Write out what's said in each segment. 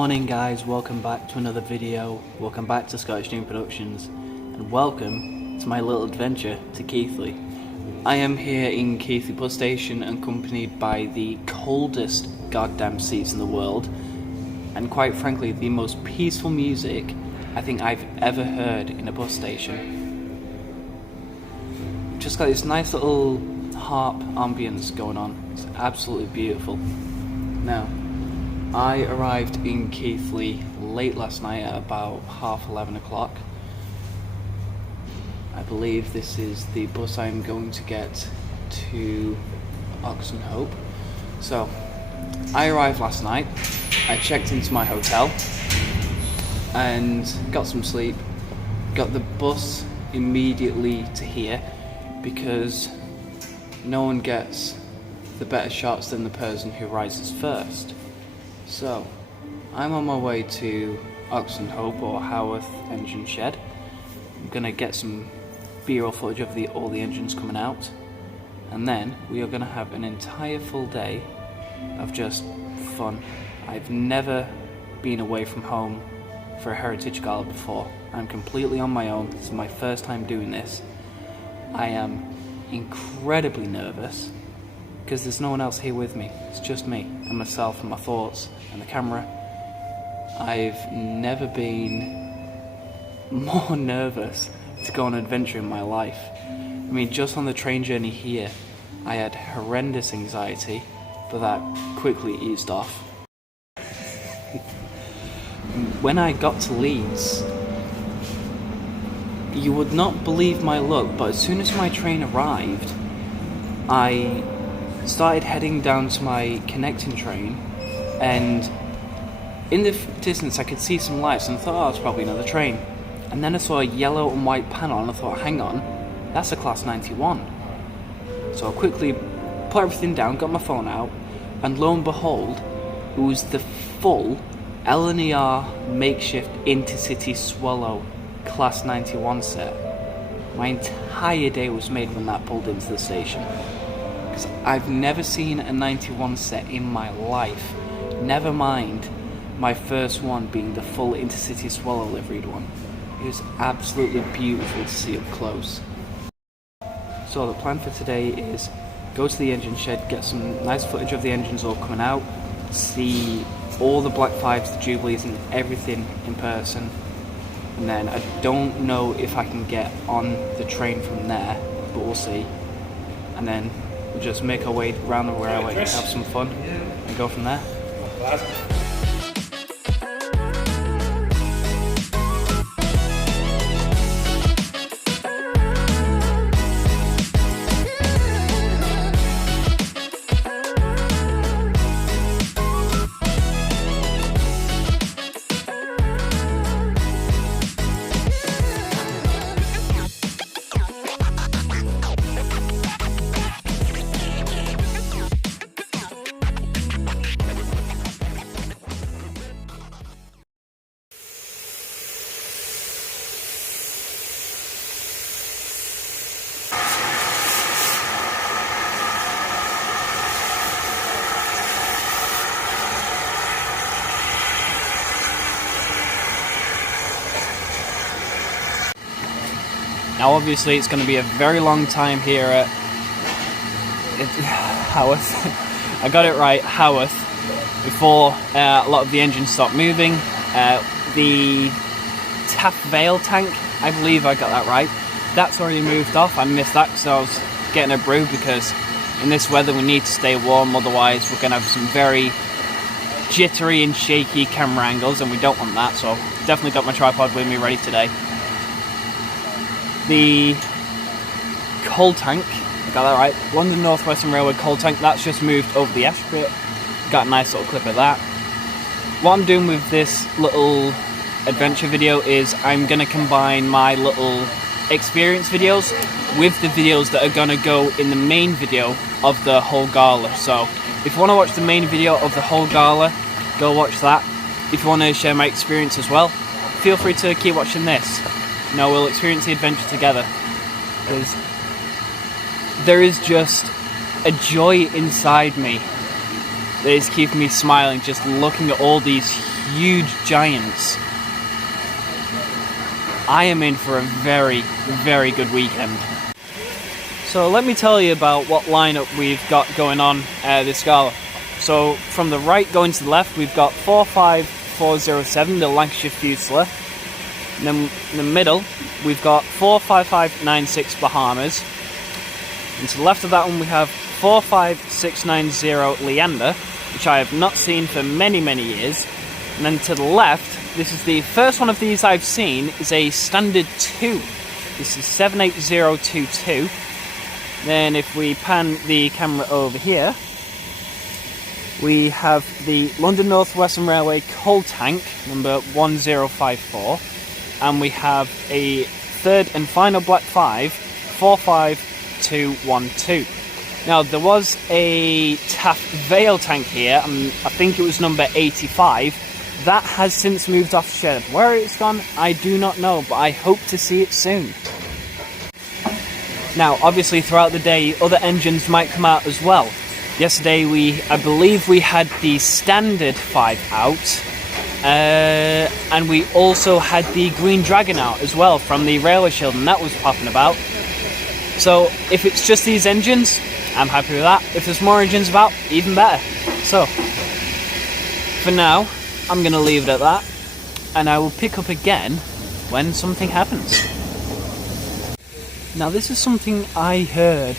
morning guys, welcome back to another video, welcome back to Scottish Dream Productions, and welcome to my little adventure to Keighley. I am here in Keighley bus station accompanied by the coldest goddamn seats in the world, and quite frankly the most peaceful music I think I've ever heard in a bus station. Just got this nice little harp ambience going on, it's absolutely beautiful. Now, I arrived in Keighley late last night at about 11 o'clock. I believe this is the bus I'm going to get to Oxenhope. So, I arrived last night, I checked into my hotel and got some sleep, got the bus immediately to here because no one gets the better shots than the person who rises first. So, I'm on my way to Oxenhope or Haworth engine shed. I'm gonna get some B-roll footage of all the engines coming out, and then we are gonna have an entire full day of just fun. I've never been away from home for a heritage gala before. I'm completely on my own. This is my first time doing this. I am incredibly nervous because there's no one else here with me. It's just me and myself and my thoughts and the camera. I've never been more nervous to go on an adventure in my life. I mean, just on the train journey here, I had horrendous anxiety, but that quickly eased off. When I got to Leeds, you would not believe my luck, but as soon as my train arrived, I started heading down to my connecting train, and in the distance I could see some lights and I thought, oh, it's probably another train. And then I saw a yellow and white panel and I thought, hang on, that's a class 91. So I quickly put everything down, got my phone out, and lo and behold, it was the full L&ER makeshift intercity Swallow class 91 set. My entire day was made when that pulled into the station. I've never seen a 91 set in my life, never mind my first one being the full Intercity Swallow liveried one. It was absolutely beautiful to see up close. So the plan for today is go to the engine shed, get some nice footage of the engines all coming out, see all the Black 5s, the Jubilees and everything in person, and then I don't know if I can get on the train from there, but we'll see. And then we'll just make our way around the railway and have some fun and go from there. Now obviously it's going to be a very long time here at Haworth. I got it right, Haworth, before a lot of the engines stop moving. The Taff Vale tank, I believe I got that right. That's already moved off. I missed that because I was getting a brew, because in this weather we need to stay warm, otherwise we're going to have some very jittery and shaky camera angles and we don't want that, so definitely got my tripod with me ready today. The coal tank, I got that right, London North Western Railway coal tank, that's just moved over the ash pit. Got a nice little clip of that. What I'm doing with this little adventure video is I'm going to combine my little experience videos with the videos that are going to go in the main video of the whole gala. So if you want to watch the main video of the whole gala, go watch that. If you want to share my experience as well, feel free to keep watching this. You know, we'll experience the adventure together. There is just a joy inside me that is keeping me smiling, just looking at all these huge giants, I am in for a very, very good weekend. So let me tell you about what lineup we've got going on this gala. So from the right going to the left, we've got 45407, the Lancashire Fusilier. And then in the middle, we've got 45596 Bahamas. And to the left of that one, we have 45690 Leander, which I have not seen for many, many years. And then to the left, this is the first one of these I've seen, is a Standard 2. This is 78022. Then if we pan the camera over here, we have the London North Western Railway coal tank, number 1054. And we have a third and final Black 5, 45212. Now, there was a Taft Vale tank here, and I think it was number 85. That has since moved off shed. Where it's gone, I do not know, but I hope to see it soon. Now, obviously, throughout the day, other engines might come out as well. Yesterday, I believe we had the Standard 5 out. And we also had the Green Dragon out as well from the Railway Shield, and that was popping about. So if it's just these engines, I'm happy with that. If there's more engines about, even better. So for now, I'm going to leave it at that, and I will pick up again when something happens. Now, this is something I heard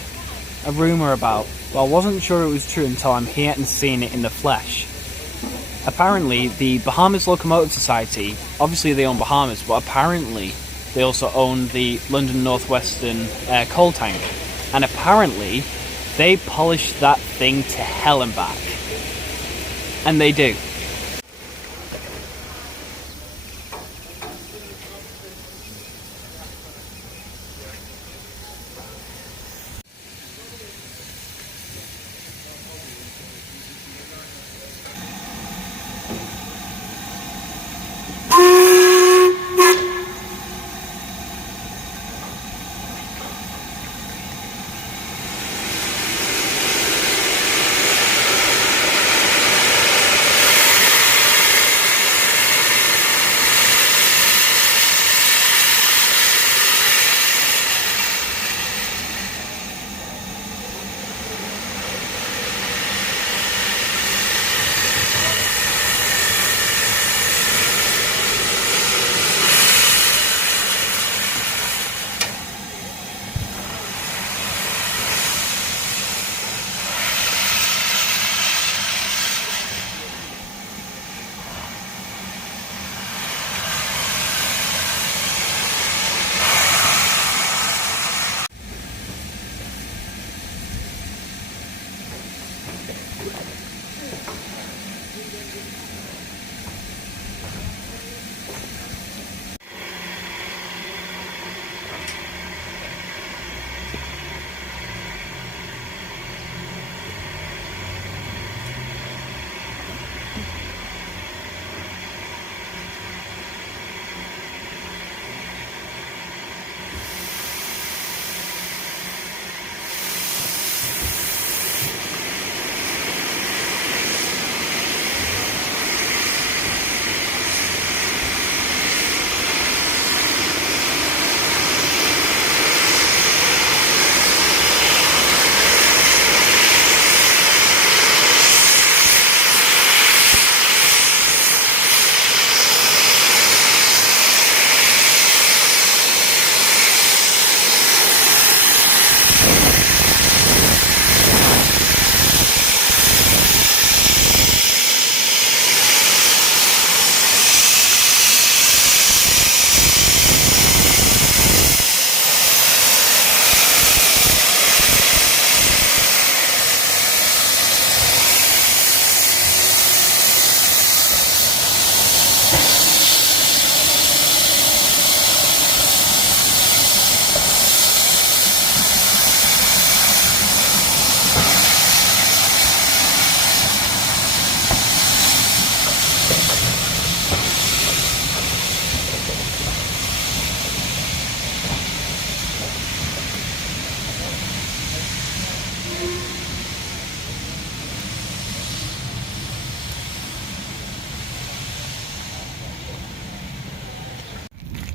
a rumour about, but I wasn't sure it was true until I'm here and seeing it in the flesh. Apparently, the Bahamas Locomotive Society, obviously they own Bahamas, but apparently they also own the London North Western coal tank. And apparently, they polish that thing to hell and back. And they do.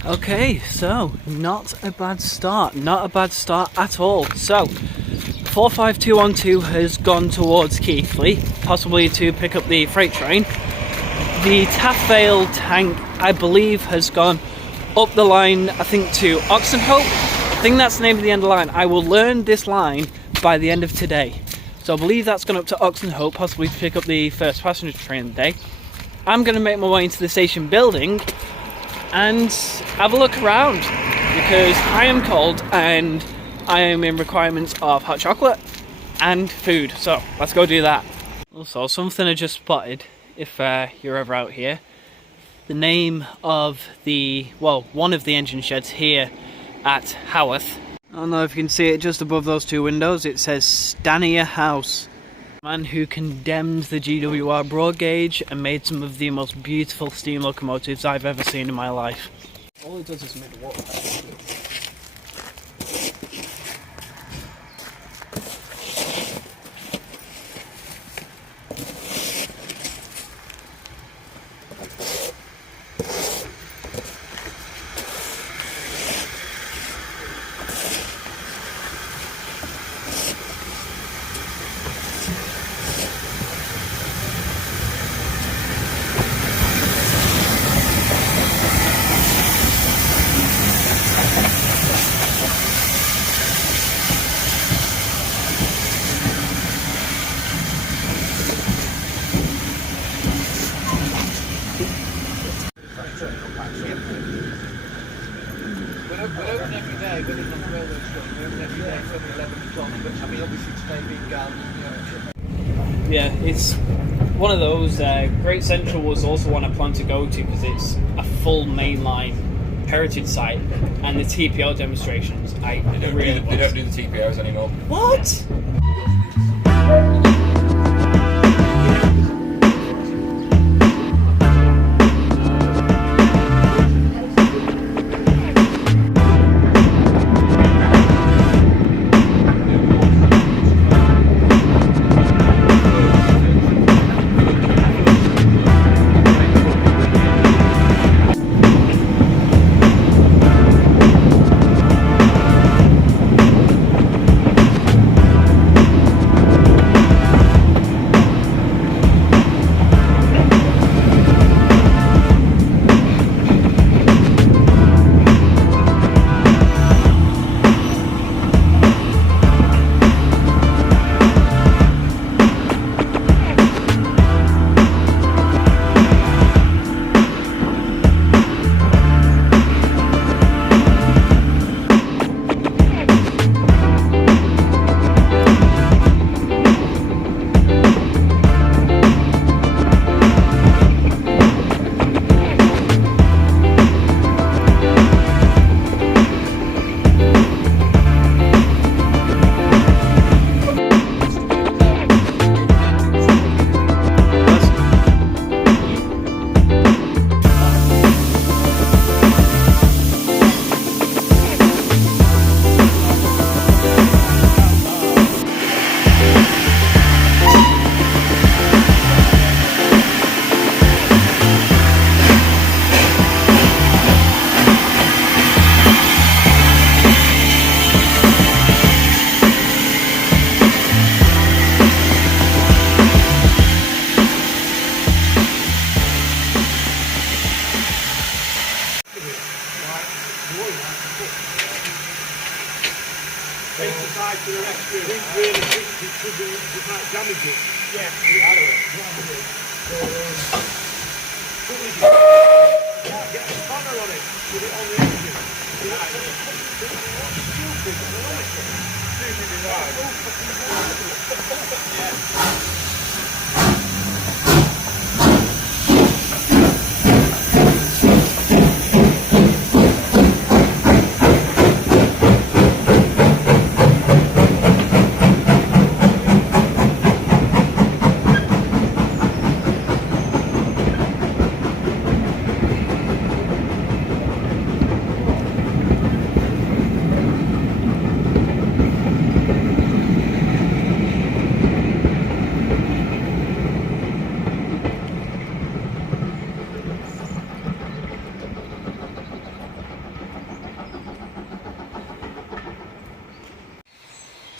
Okay, so not a bad start. Not a bad start at all. So 45212 has gone towards Keighley, possibly to pick up the freight train. The Taff Vale tank, I believe, has gone up the line, I think, to Oxenhope. I think that's the name of the end of the line. I will learn this line by the end of today. So I believe that's gone up to Oxenhope, possibly to pick up the first passenger train of the day. I'm going to make my way into the station building and have a look around, because I am cold and I am in requirements of hot chocolate and food. So let's go do that. Also, something I just spotted, if you're ever out here, the name of one of the engine sheds here at Haworth. I don't know if you can see it just above those two windows. It says Stanier House. Man who condemned the GWR broad gauge and made some of the most beautiful steam locomotives I've ever seen in my life. All it does is make the water. Yeah, it's one of those. Great Central was also one I plan to go to because it's a full mainline heritage site, and the TPO demonstrations. They don't do the TPOs anymore. What?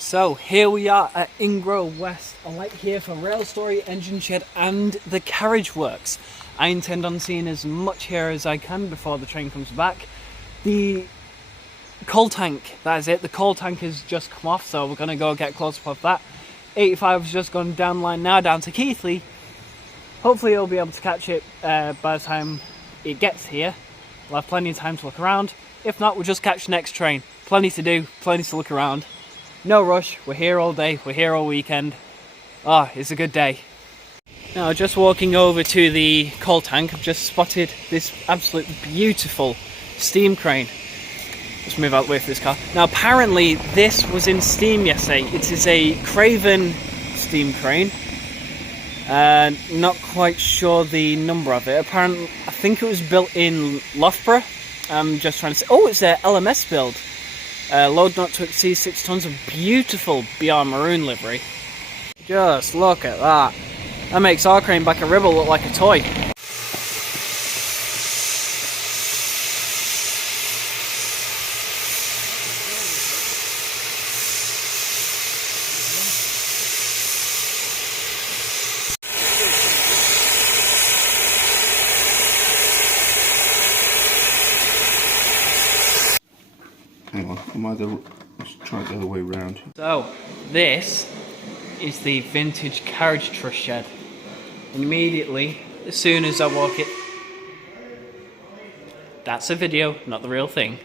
So here we are at Ingrove West. I'm right here for Rail Story, Engine Shed and the Carriage Works. I intend on seeing as much here as I can before the train comes back. The coal tank, that is it. The coal tank has just come off, so we're going to go get close up of that. 85 has just gone down line now, down to Keighley. Hopefully you'll be able to catch it by the time it gets here. We'll have plenty of time to look around. If not, we'll just catch the next train. Plenty to do, plenty to look around. No rush, we're here all day, we're here all weekend. It's a good day. Now, just walking over to the coal tank, I've just spotted this absolutely beautiful steam crane. Let's move out of the way for this car. Now, apparently this was in steam yesterday. It is a Craven steam crane. Not quite sure the number of it. Apparently, I think it was built in Loughborough. I'm just trying to say, it's a LMS build. Load not to exceed 6 tons of beautiful BR maroon livery. Just look at that. That makes our crane back at Ribble look like a toy. Hang on, let's try it the other way around. So, this is the vintage carriage truss shed. And immediately, as soon as I walk it, that's a video, not the real thing.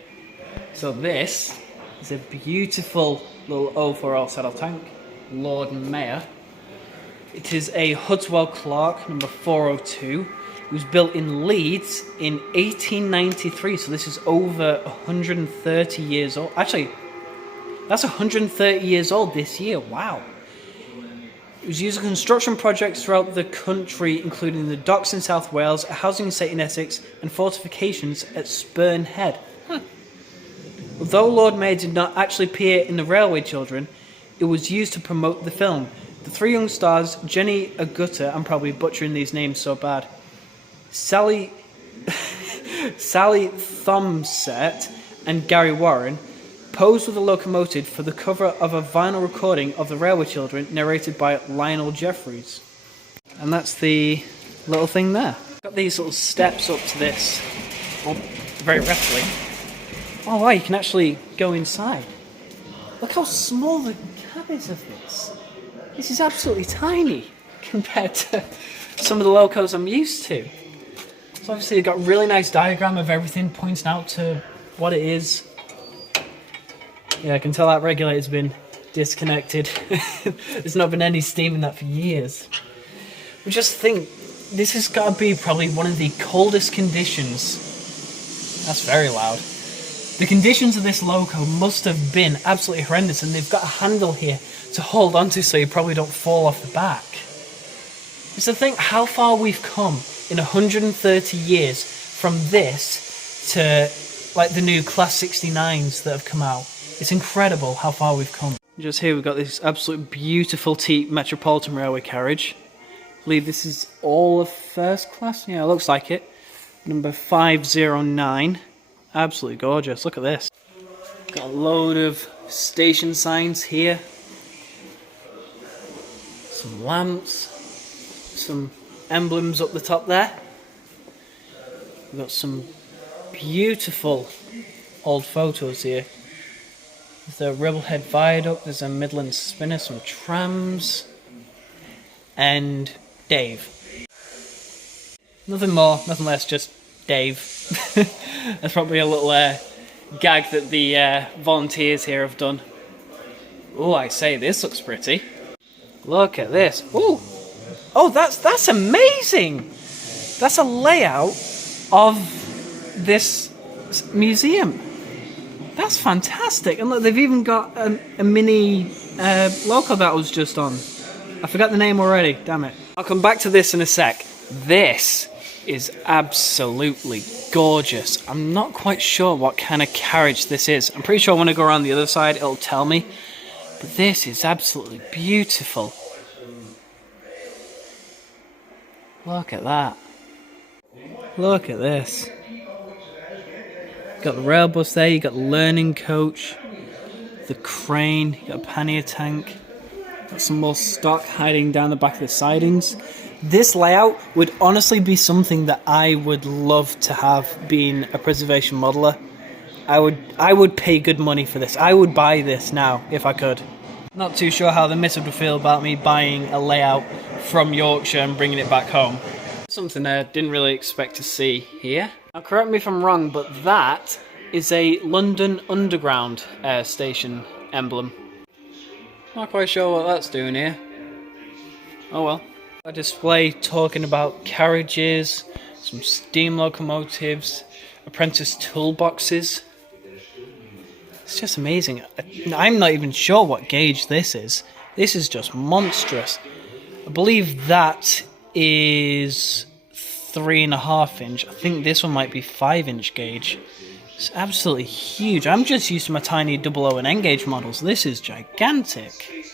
So this is a beautiful little 040 saddle tank, Lord Mayor. It is a Hudswell Clark number 402. It was built in Leeds in 1893, so this is over 130 years old. Actually, that's 130 years old this year, wow. It was used in construction projects throughout the country, including the docks in South Wales, a housing estate in Essex, and fortifications at Spurn Head. Although Lord Mayor did not actually appear in The Railway Children, it was used to promote the film. The 3 young stars, Jenny Agutter, I'm probably butchering these names so bad, Sally Thomset and Gary Warren, posed with a locomotive for the cover of a vinyl recording of The Railway Children narrated by Lionel Jeffries. And that's the little thing there. Got these little steps up to this, very roughly. Oh wow, you can actually go inside. Look how small the cab is of this. This is absolutely tiny compared to some of the locos I'm used to. So obviously you've got a really nice diagram of everything pointing out to what it is. Yeah, I can tell that regulator's been disconnected. There's not been any steam in that for years. We just think this has got to be probably one of the coldest conditions. That's very loud. The conditions of this loco must have been absolutely horrendous, and they've got a handle here to hold onto so you probably don't fall off the back. Just to think how far we've come in 130 years from this to like the new Class 69s that have come out. It's incredible how far we've come. Just here we've got this absolute beautiful T Metropolitan Railway carriage. I believe this is all of first class. Yeah, it looks like it. Number 509. Absolutely gorgeous. Look at this. Got a load of station signs here. Some lamps. Some emblems up the top there. We've got some beautiful old photos here. There's the Ribblehead Viaduct, there's a Midland Spinner, some trams, and Dave. Nothing more, nothing less, just Dave. That's probably a little gag that the volunteers here have done. Oh, I say, this looks pretty. Look at this. Ooh. Oh, that's amazing! That's a layout of this museum. That's fantastic. And look, they've even got a mini loco that was just on. I forgot the name already, damn it. I'll come back to this in a sec. This is absolutely gorgeous. I'm not quite sure what kind of carriage this is. I'm pretty sure when I go around the other side, it'll tell me. But this is absolutely beautiful. Look at that. Look at this. Got the rail bus there, you got the learning coach, the crane, you got a pannier tank, got some more stock hiding down the back of the sidings. This layout would honestly be something that I would love to have being a preservation modeler. I would pay good money for this. I would buy this now if I could. Not too sure how the missus would feel about me buying a layout from Yorkshire and bringing it back home. Something I didn't really expect to see here. Now correct me if I'm wrong, but that is a London Underground station emblem. Not quite sure what that's doing here. Oh well. A display talking about carriages, some steam locomotives, apprentice toolboxes. It's just amazing. I'm not even sure what gauge this is. This is just monstrous. I believe that is 3.5 inch. I think this one might be 5-inch gauge. It's absolutely huge. I'm just used to my tiny 00 and N gauge models. This is gigantic.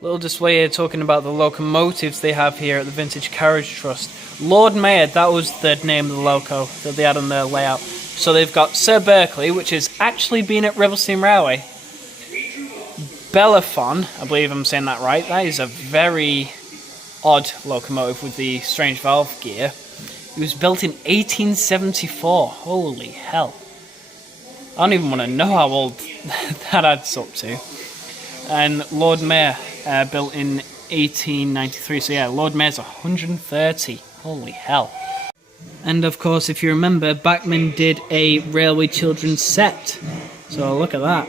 Little display here talking about the locomotives they have here at the Vintage Carriage Trust. Lord Mayor, that was the name of the loco that they had on their layout. So they've got Sir Berkeley, which is actually been at Ribble Steam Railway. Bellefonte, I believe I'm saying that right. That is a very odd locomotive with the strange valve gear. It was built in 1874. Holy hell. I don't even want to know how old that adds up to. And Lord Mayor, built in 1893. So yeah, Lord Mayor's 130. Holy hell. And of course, if you remember, Bachmann did a Railway Children's set. So look at that.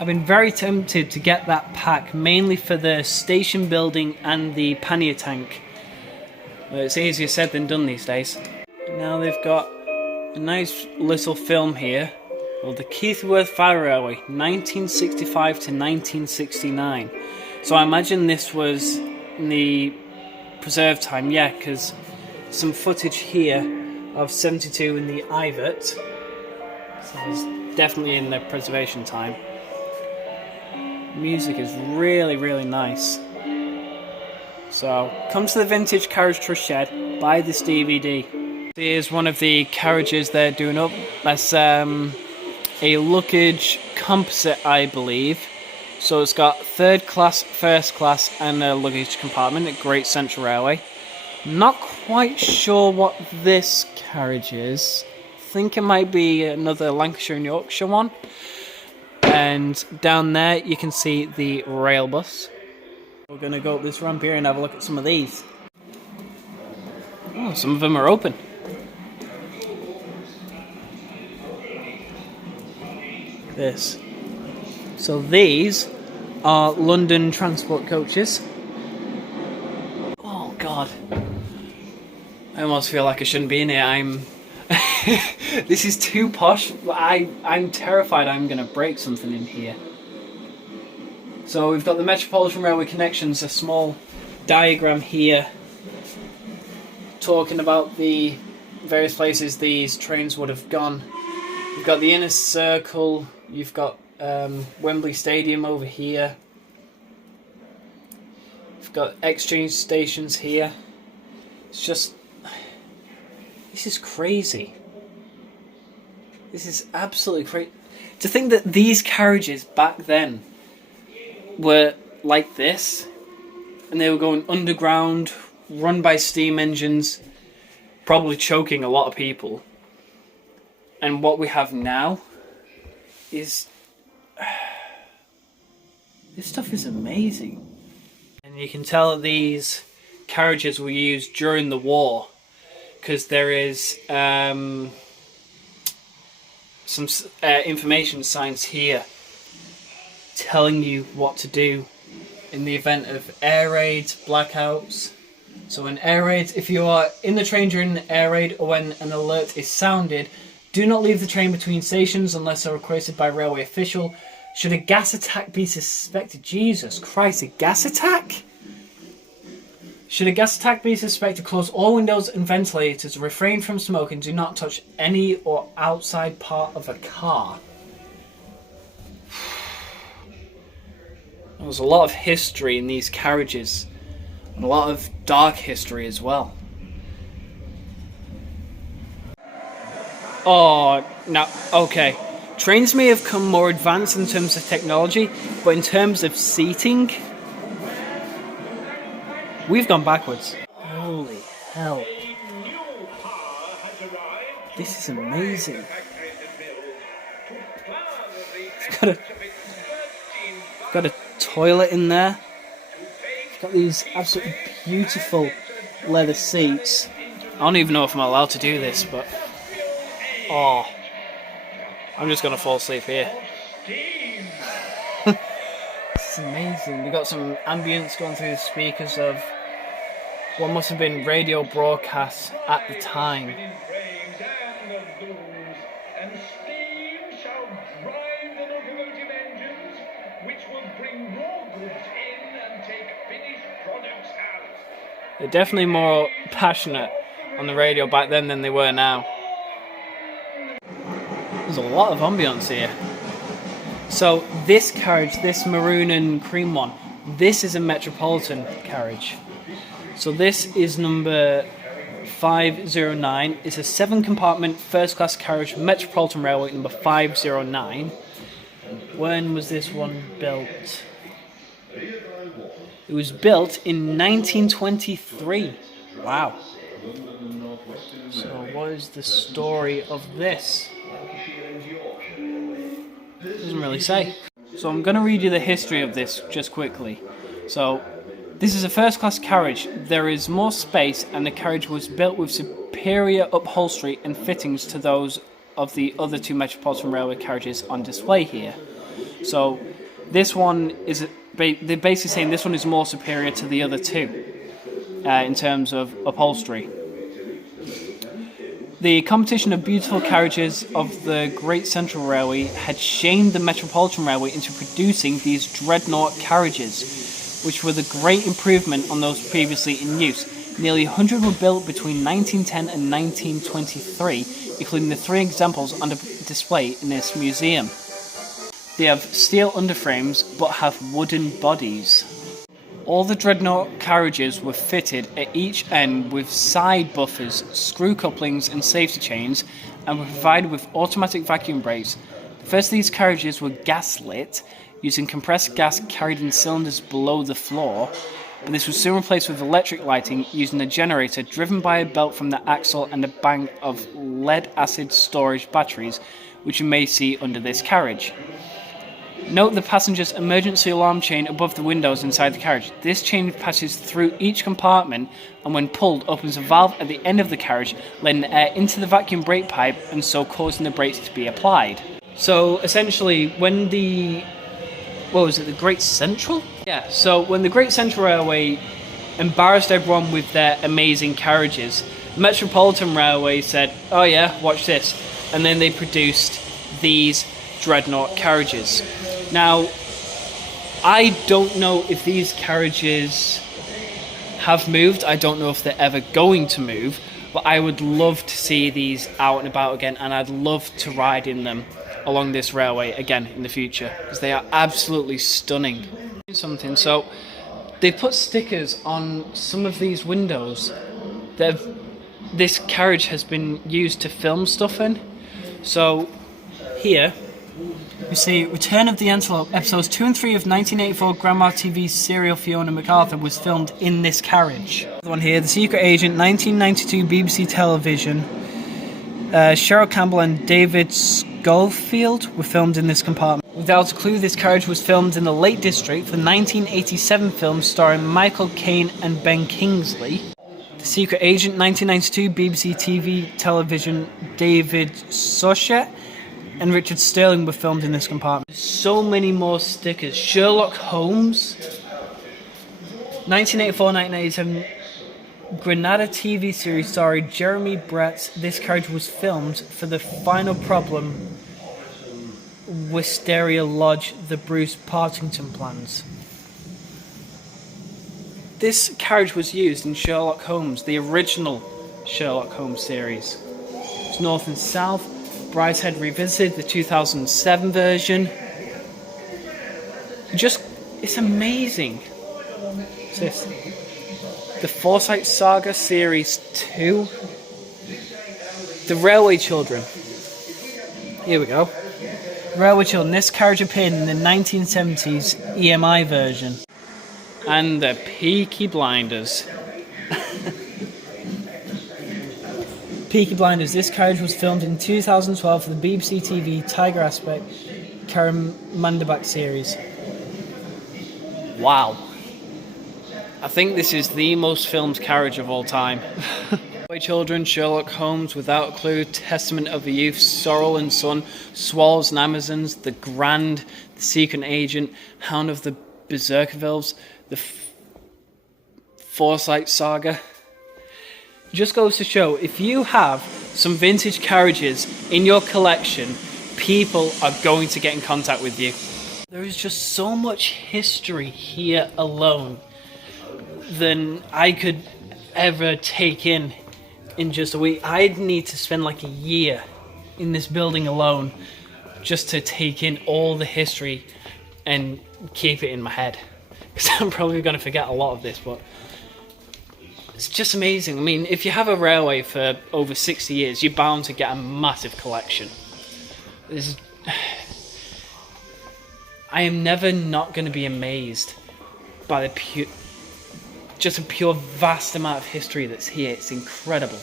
I've been very tempted to get that pack, mainly for the station building and the pannier tank. But it's easier said than done these days. Now they've got a nice little film here. Well, the Keighley Valley Railway, 1965 to 1969. So I imagine this was in the preserve time, yeah, because some footage here of 72 in the Ivert. So it's definitely in the preservation time. Music is really, really nice. So come to the Vintage Carriage Trust shed, buy this DVD. Here's one of the carriages they're doing up. That's a luggage composite, I believe. So it's got 3rd class, 1st class and a luggage compartment at Great Central Railway. Not quite sure what this carriage is. I think it might be another Lancashire and Yorkshire one. And down there you can see the rail bus. We're going to go up this ramp here and have a look at some of these. Oh, some of them are open. This. So these are London transport coaches. Oh god. I almost feel like I shouldn't be in here. This is too posh. I'm terrified I'm going to break something in here. So we've got the Metropolitan Railway connections, a small diagram here talking about the various places these trains would have gone. You've got the inner circle, you've got Wembley Stadium over here. You've got exchange stations here. It's just... this is crazy. This is absolutely crazy. To think that these carriages back then were like this, and they were going underground, run by steam engines, probably choking a lot of people. And what we have now is... this stuff is amazing. And you can tell that these carriages were used during the war, because there is some information signs here telling you what to do in the event of air raids, blackouts. So in air raids, if you are in the train during an air raid or when an alert is sounded, do not leave the train between stations unless requested by a railway official. Should a gas attack be suspected? Jesus Christ, a gas attack? Should a gas attack be suspected, close all windows and ventilators, refrain from smoke, and do not touch any or outside part of a car. There's a lot of history in these carriages, and a lot of dark history as well. Oh, no, okay. Trains may have come more advanced in terms of technology, but in terms of seating, we've gone backwards. Holy hell. This is amazing. It's got a toilet in there. It's got these absolutely beautiful leather seats. I don't even know if I'm allowed to do this, but... Oh. I'm just going to fall asleep here. It's amazing. We've got some ambience going through the speakers of what must have been radio broadcasts at the time. They're definitely more passionate on the radio back then than they were now. There's a lot of ambience here. So this carriage, this maroon and cream one, this is a Metropolitan carriage. So this is number 509. It's a 7-compartment first-class carriage, Metropolitan Railway number 509. When was this one built? It was built in 1923. Wow. So what is the story of this? Doesn't really say. So I'm going to read you the history of this just quickly. So this is a first-class carriage. There is more space, and the carriage was built with superior upholstery and fittings to those of the other two Metropolitan Railway carriages on display here. So this one is, they're basically saying this one is more superior to the other two in terms of upholstery. The competition of beautiful carriages of the Great Central Railway had shamed the Metropolitan Railway into producing these dreadnought carriages, which were the great improvement on those previously in use. Nearly 100 were built between 1910 and 1923, including the 3 examples on display in this museum. They have steel underframes but have wooden bodies. All the dreadnought carriages were fitted at each end with side buffers, screw couplings and safety chains, and were provided with automatic vacuum brakes. The first of these carriages were gas-lit, using compressed gas carried in cylinders below the floor, but this was soon replaced with electric lighting using a generator driven by a belt from the axle and a bank of lead-acid storage batteries, which you may see under this carriage. Note the passenger's emergency alarm chain above the windows inside the carriage. This chain passes through each compartment and when pulled opens a valve at the end of the carriage, letting air into the vacuum brake pipe and so causing the brakes to be applied. So essentially when the Great Central? Yeah, so when the Great Central Railway embarrassed everyone with their amazing carriages, Metropolitan Railway said, oh yeah, watch this. And then they produced these dreadnought carriages. Now, I don't know if these carriages have moved. I don't know if they're ever going to move, but I would love to see these out and about again, and I'd love to ride in them along this railway again in the future, because they are absolutely stunning. So, they put stickers on some of these windows that this carriage has been used to film stuff in. So, here, you see, Return of the Antelope, episodes 2 and 3 of 1984 Grandma TV serial Fiona MacArthur was filmed in this carriage. The one here, The Secret Agent, 1992 BBC television. Cheryl Campbell and David Schofield were filmed in this compartment. Without a clue, this carriage was filmed in the Lake District for the 1987 film starring Michael Caine and Ben Kingsley. The Secret Agent, 1992 BBC TV television, David Suchet and Richard Sterling were filmed in this compartment. So many more stickers. Sherlock Holmes, 1984-1987 Granada TV series starring Jeremy Brett. This carriage was filmed for The Final Problem, Wisteria Lodge, the Bruce Partington plans. This carriage was used in Sherlock Holmes, the original Sherlock Holmes series. It's North and South. Brideshead Revisited, the 2007 version. It's amazing. What's this? The Forsyte Saga Series 2. The Railway Children. Here we go. Railway Children. This carriage appeared in the 1970s EMI version. And the Peaky Blinders. Peaky Blinders. This carriage was filmed in 2012 for the BBC TV Tiger Aspect Mandabak series. Wow. I think this is the most filmed carriage of all time. Railway Children, Sherlock Holmes, Without a Clue, Testament of a Youth, Sorrel and Son, Swallows and Amazons, The Grand, The Secret Agent, Hound of the Berserkervilles, The Forsyte Saga. Just goes to show, if you have some vintage carriages in your collection, people are going to get in contact with you. There is just so much history here alone than I could ever take in just a week. I'd need to spend like a year in this building alone just to take in all the history and keep it in my head. Because I'm probably going to forget a lot of this, but it's just amazing. I mean, if you have a railway for over 60 years, you're bound to get a massive collection. I am never not going to be amazed by the pure vast amount of history that's here. It's incredible.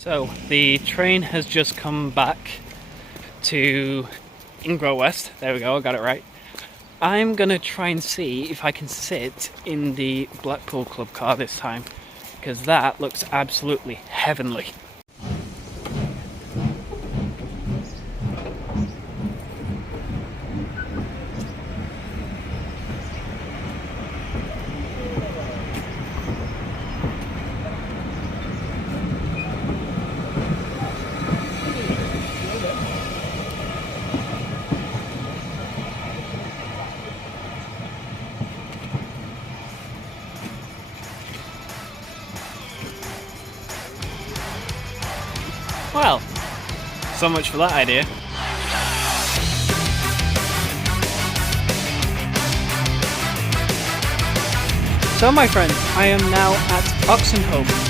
So the train has just come back to Ingrow West. There we go, I got it right. I'm gonna try and see if I can sit in the Blackpool Club car this time, because that looks absolutely heavenly. Well, so much for that idea. So my friend, I am now at Oxenhope.